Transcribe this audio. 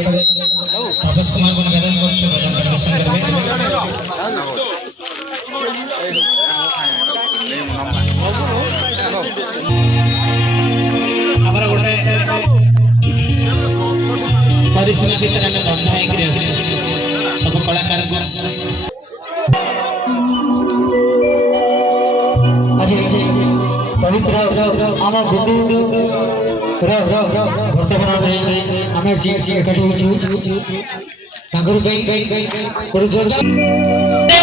तापस कुमार को निवेदन करूँ भजन प्रदर्शन करबे हमरा गोटे परिसीमा भीतर में बंधा है कि सब कलाकार को आज पवित्र आम गुड्डू वर्तमान आम एकाठी होकर जोरदार